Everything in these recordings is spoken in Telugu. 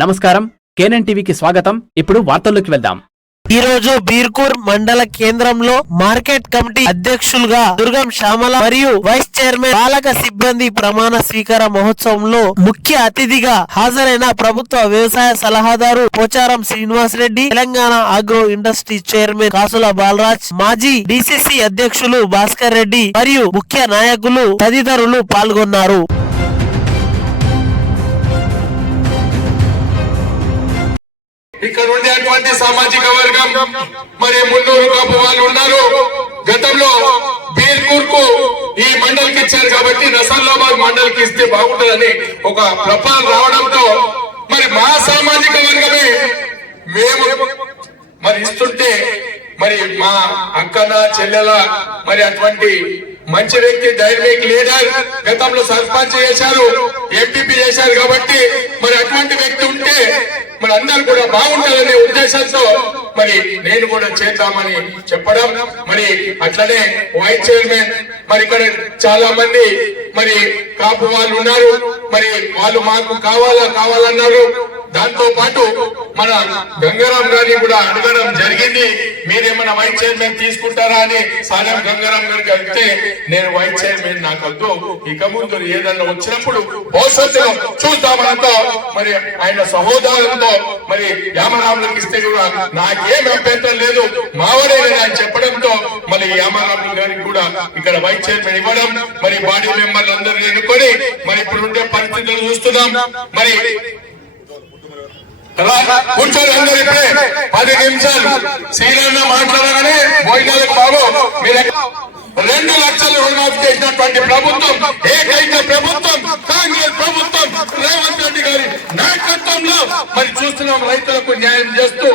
నమస్కారం. కేనన్ టీవీకి స్వాగతం. ఇప్పుడు వార్తల్లోకి వెళ్దాం. ఈ రోజు బీర్కూర్ మండల కేంద్రంలో మార్కెట్ కమిటీ అధ్యక్షులుగా దుర్గం శ్యామల మరియు వైస్ చైర్మన్ పాలక సిబ్బంది ప్రమాణ స్వీకార మహోత్సవంలో ముఖ్య అతిథిగా హాజరైన ప్రభుత్వ వ్యవసాయ సలహాదారు Pocharam Srinivas Reddy Telangana agro industry chairman Kasula Balaraj మాజీ డిసిసి అధ్యక్షులు భాస్కర్ రెడ్డి మరియు ముఖ్య నాయకులు తదితరులు పాల్గొన్నారు. ఇక్కడ ఉండేటువంటి సామాజిక వర్గం మరి మున్నూరు కాపు వాళ్ళు ఉన్నారు. గతంలో బీర్పూర్కు ఈ మండలికి ఇచ్చారు కాబట్టి నసల్లాబాద్ మండలికి ఇస్తే బాగుంటుందని ఒక ప్రపాల్ రావడంతో మరి మా సామాజిక వర్గమే మేము మరి ఇస్తుంటే మరి మా అక్కన చెల్లెల మరి అటువంటి మంచి వ్యక్తి డైనమిక్ లీడర్ గతంలో సర్పంచ్ చేశారు ఎంపీపీ చేశారు కాబట్టి మరి అటువంటి వ్యక్తి ఉంటే మరి అందరు కూడా బాగుండాలనే ఉద్దేశంతో మరి నేను కూడా చేద్దామని చెప్పడం. మరి అట్లనే వైస్ చైర్మన్ మరి ఇక్కడ చాలా మంది మరి కాపు వాళ్ళు ఉన్నారు. మరి వాళ్ళు మాకు కావాలా కావాలన్నారు. దాంతో పాటు మన గంగారాం గారిని కూడా అడగడం జరిగింది. మీరేమైనా వైస్ చైర్మన్ తీసుకుంటారా అని సాయం గంగారాం గారికి అడిగితే నేను వైస్ చైర్మన్ నాకు వద్దు. ఇక ముందు ఏదన్నా వచ్చినప్పుడు భవిష్యత్తులో చూద్దామనంతో మరి ఆయన సహోదరులతో మరి యామరాములకు ఇస్తే కూడా నాకేం అభ్యంతరం లేదు. మావడే కదా అని చెప్పడంతో మరి యామరాములు గారికి కూడా ఇక్కడ వైస్ చైర్మన్ ఇవ్వడం మరి బాడీ మెంబర్లు అందరూ ఎన్నుకొని మరి ఇప్పుడు ఉండే పరిస్థితులు చూస్తున్నాం. మరి కూర్చొని కూర్చోండి అందరూ ఇప్పుడే పది నిమిషాలు. సీనియర్ మాట్లాడగానే భోజనాలకు బాబు మీరు రెండు లక్షలు రుణమాఫీ చేసినటువంటి ప్రభుత్వం ఏకైక ప్రభుత్వం కాంగ్రెస్ ప్రభుత్వం రేవంత్ రెడ్డి గారి నాయకత్వంలో. మరి చూస్తున్నాం రైతులకు న్యాయం చేస్తూ.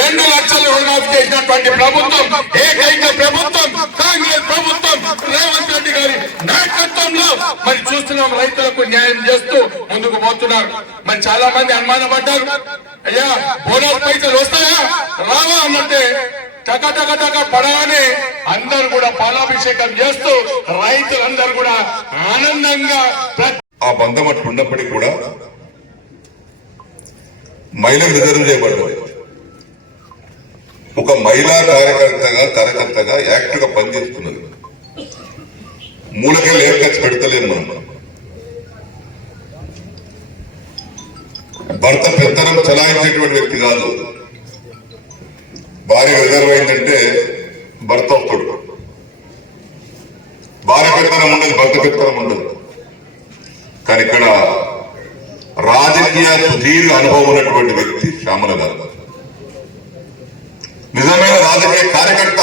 రెండు లక్షలు రుణమాఫీ చేసినటువంటి ప్రభుత్వం ఏకైక ప్రభుత్వం కాంగ్రెస్ ప్రభుత్వం రేవంత్ రెడ్డి గారి నాయకత్వంలో. మరి చూస్తున్నాం రైతులకు న్యాయం చేస్తూ ముందుకు పోతున్నారు మరి చాలా మంది అనుమానపడ్డారు. అయ్యా బోనస్ పైసలు వస్తాయా? రావా అన్నట్టే టక టక టక పడగానే అందరు కూడా పాలాభిషేకం చేస్తూ రైతులందరూ కూడా ఆనందంగా ఆ బంధం అట్లా ఉన్నప్పటికీ కూడా మహిళలు రిజర్వ్ చేయబడ్డాయి ఒక మహిళా కార్యకర్తగా కార్యకర్తగా యాక్టివ్గా పనిచేస్తున్నది. మూలకే లేక ఖర్చు పెడతలేము మనం. భర్త పెత్తనం చలాయించేటువంటి వ్యక్తి కాదు. భార్య రిజర్వ్ అయిందంటే భర్త వస్తాడు భార్య పెత్తనం ఉండదు భర్త పెత్తనం ఉండదు. కానీ ఇక్కడ రాజకీయ సుదీర్ఘ అనుభవం ఉన్నటువంటి వ్యక్తి శ్యామల గారు నిజమైన రాజకీయ కార్యకర్త.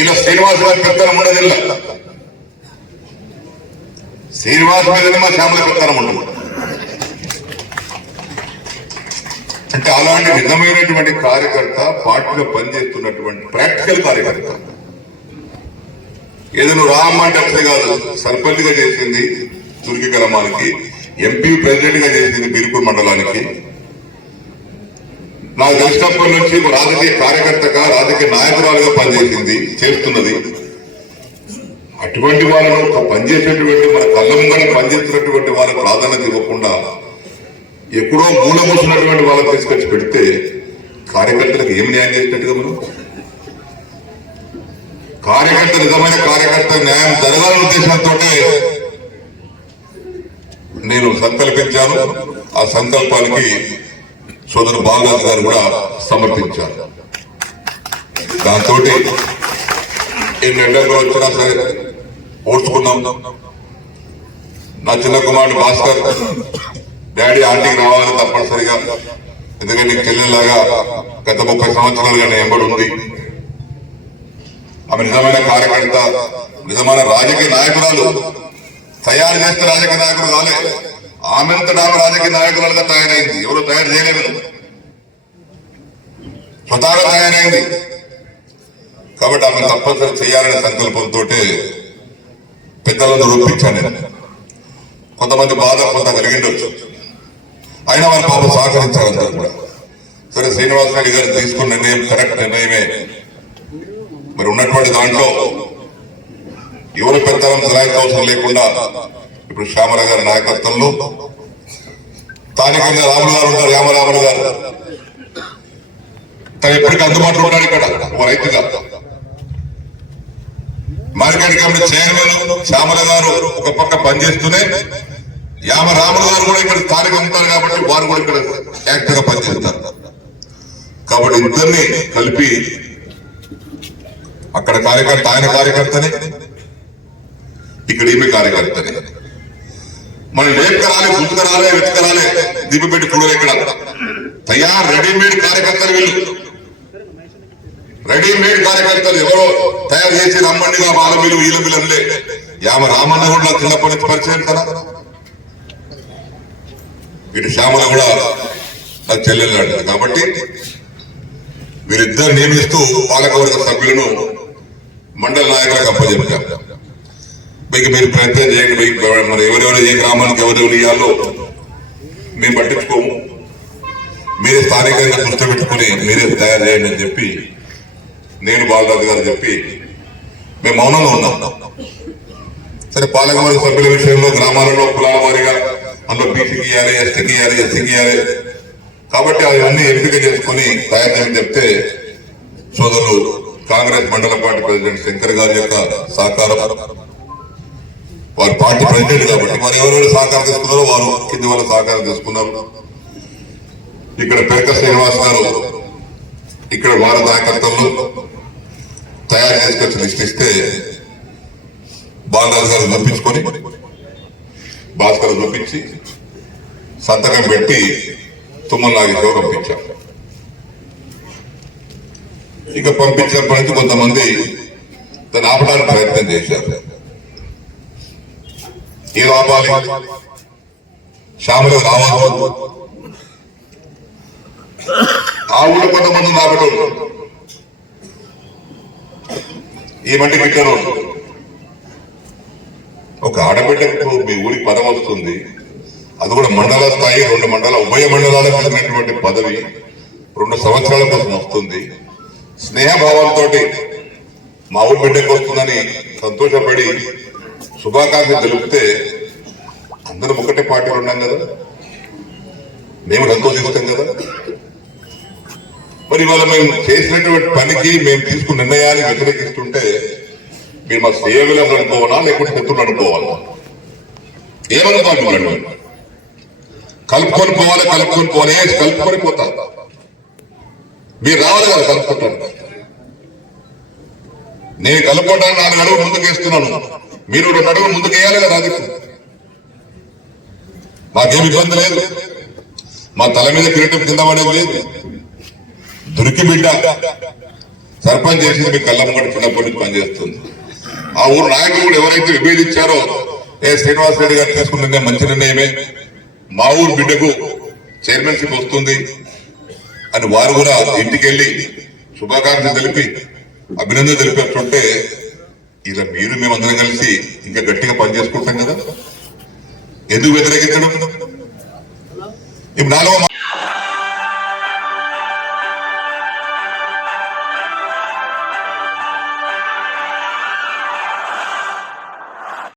ఇలా శ్రీనివాస్ గారి పెత్తనం ఉండదిల్ల శ్రీనివాస్ మా శ్యామల పెత్తనం ఉండదు అంటే అలాంటి భిన్నమైనటువంటి కార్యకర్త పార్టీలో పనిచేస్తున్నటువంటి ప్రాక్టికల్ కార్యకర్త. ఏదో నువ్వు రామ్మంటే కాదు సర్పంచ్గా చేసింది తుర్కి గ్రామానికి ఎంపీ ప్రెసిడెంట్గా చేసింది బీర్పూర్ మండలానికి. నాకు తెలిసినప్పటి నుంచి రాజకీయ కార్యకర్తగా రాజకీయ నాయకురాలుగా పనిచేసింది చేస్తున్నది. అటువంటి వాళ్ళను పనిచేసేటువంటి మన కళ్ళ ముంగడ పనిచేస్తున్నటువంటి వాళ్ళకు ప్రాధాన్యత ఇవ్వకుండా ఎక్కడో మూలమూసినటువంటి వాళ్ళకు తీసుకొచ్చి పెడితే కార్యకర్తలకు ఏం న్యాయం చేసినట్టుగా మనం? కార్యకర్త నిజమైన కార్యకర్త న్యాయం జరగాలనే ఉద్దేశంతో నేను సంకల్పించాను ఆ సంకల్పానికి సోదరు బాలరాజు గారు కూడా సమర్పించారు. దాంతో ఎన్ని ఎండలు వచ్చినా సరే ఓడ్చుకున్నాం నా చిన్న కుమారుడు భాస్కర్ డాడీ ఆంటీకి రావాలి తప్పనిసరిగా. ఎందుకంటే నీకు చెల్లెలాగా గత ముప్పై సంవత్సరాలుగా ఎంబడి ఉంది. ఆమె నిజమైన కార్యకర్త నిజమైన రాజకీయ నాయకురాలు తయారు చేస్తే రాజకీయ నాయకులు కాలే ఆమెంత నామ రాజకీయ నాయకురాలుగా తయారైంది. ఎవరు తయారు చేయలేదు. స్వతహాగా తయారైంది. కాబట్టి ఆమె తప్పనిసరి చేయాలనే సంకల్పంతో పెద్దలందరూ ఒప్పించాను నేను కొంతమంది బాధ కొంత కలిగిండొచ్చు. అయినా వారి పాప సహకరించాలందరూ కూడా. సరే శ్రీనివాసరావు గారు తీసుకున్న నిర్ణయం కరెక్ట్ నిర్ణయమే. మరి ఉన్నటువంటి దాంట్లో ఎవరు పెత్తనం సహాయక అవసరం లేకుండా ఇప్పుడు ఇప్పుడు శ్యామల గారి నాయకత్వంలో స్థానికంగా రాములు గారు ఉంటారు రామరాములు గారు. తను ఎప్పటికీ అందుబాటులో ఉన్నాడు ఇక్కడ ఓ రైతుగా. మార్కెట్ కమిటీ చైర్మన్ శ్యామల గారు ఒక పక్క పనిచేస్తూనే యామ రాములు గారు కూడా ఇక్కడ స్థానిక ఉంటారు కాబట్టి వారు కూడా ఇక్కడ యాక్టివ్గా పనిచేస్తారు. కాబట్టి ఇద్దరిని కలిపి అక్కడ కార్యకర్త ఆయన కార్యకర్తనే ఇక్కడ ఈమె కార్యకర్తని. మనం లేపకరాలే గుంతుకరాలే వెతుకరాలే దీప పెట్టి కూడా ఇక్కడ తయారు రెడీమేడ్ కార్యకర్తలు వీళ్ళు. రెడీమేడ్ కార్యకర్తలు ఎవరో తయారు చేసి రమ్మండిగా వాళ్ళ బిల్లు వీళ్ళ బిల్లు అనలే యామ రామన్న కూడా చిన్నప్పటి నుంచి పరిచయం కదా వీటి శ్యామల కూడా నాకు చెల్లెళ్ళు కాబట్టి వీరిద్దరు నియమిస్తూ పాలకవర్గ సభ్యులను మండల నాయకులకు అప్పచెప్పాం మీకు మీరు ప్రయత్నం చేయండి. మీకు మరి ఎవరెవరు ఏ గ్రామానికి ఎవరెవరు ఇవ్వాలో మేము పట్టించుకోము. మీరే స్థానికంగా దృష్టి పెట్టుకుని మీరే తయారు చేయండి అని చెప్పి నేను బాలరాజు గారు చెప్పి మేము మౌనంగా ఉన్నాం. సరే పాలకవర్గ సభ్యుల విషయంలో గ్రామాలలో కులాల వారిగా అందులో బీసీకి ఇవ్వాలి ఎస్టీకి ఇవ్వాలి ఎస్సీకి ఇవ్వాలి కాబట్టి అవన్నీ ఎంపిక చేసుకుని తయారు చెప్తే సోదరులు కాంగ్రెస్ మండల పార్టీ ప్రెసిడెంట్ శంకర్ గారి యొక్క సహకారం వారి పార్టీ ప్రెసిడెంట్ కాబట్టి వారు ఎవరెవరు సహకారం తీసుకున్నారో వారు కింది వాళ్ళు సహకారం తీసుకున్నారు. ఇక్కడ పెరక శ్రీనివాస్ గారు ఇక్కడ వారి నాయకత్వంలో తయారు చేసుకొచ్చి లిస్ట్ ఇస్తే బాలదాస్ గారు చూపించుకొని భాస్కర్ చూపించి సంతకం పెట్టి తుమ్మల నాగేశ్వరరావు పంపించాం ఇక పంపించినప్పటి నుంచి కొంతమంది దాన్ని ఆపడానికి ప్రయత్నం చేశారు. ఏ ఆపాలి శ్యామలు రావాలి ఆ ఊళ్ళో కొంతమంది నాపటోళ్ళు ఏమంటే మంటి ఒక ఆడబిడ్డకు మీ ఊరికి పదం వస్తుంది. అది కూడా మండల స్థాయి రెండు మండల ఉభయ మండలాలకు చెందినటువంటి పదవి రెండు సంవత్సరాల కోసం వస్తుంది. స్నేహభావంతో మా ఊరి బిడ్డకు వస్తుందని సంతోషపడి శుభాకాంక్షలు తెలిపితే అందరం ఒకటే పార్టీలు ఉన్నాం కదా? మేము సంతోషిస్తాం కదా? మరి ఇవాళ మేము చేసినటువంటి పనికి మేము తీసుకున్న నిర్ణయాన్ని వ్యతిరేకిస్తుంటే మీరు మా సేవలను అనుకోవాలా లేకుంటే మిత్రులు అనుకోవాలా? ఏమనుకోవాలి మిమ్మల్ని కలుపుకొని పోవాలి కలుపుకొని పోవాలి ఏ కలుపుకొని పోతా మీరు రావాలి కదా కలుపుకుంటాను నేను కలుపుకోవడానికి నాలుగు అడుగులు ముందుకు వేస్తున్నాను మీరు రెండు అడుగులు ముందుకు వేయాలి కదా అది మాకేమి ఇబ్బంది లేదు. మా తల మీద కిరీటం కింద పడేది లేదు. దొరికి బిడ్డ సర్పంచ్ చేసింది మీ కళ్ళమ్మ కూడా చిన్నప్పటి నుంచి పనిచేస్తుంది. ఆ ఊరు నాయకులు ఎవరైతే విభేదించారో ఏ శ్రీనివాస్ రెడ్డి గారు తీసుకున్న నిర్ణయం మంచి నిర్ణయమే. మా ఊరు బిడ్డకు చైర్మన్షిప్ వస్తుంది అని వారు కూడా ఇంటికి వెళ్ళి శుభాకాంక్షలు తెలిపి అభినందన తెలిపినట్టుంటే ఇలా మీరు మేమందరం కలిసి ఇంకా గట్టిగా పనిచేసుకుంటాం కదా? ఎందుకు వ్యతిరేకించడం? ఇప్పుడు నాలుగో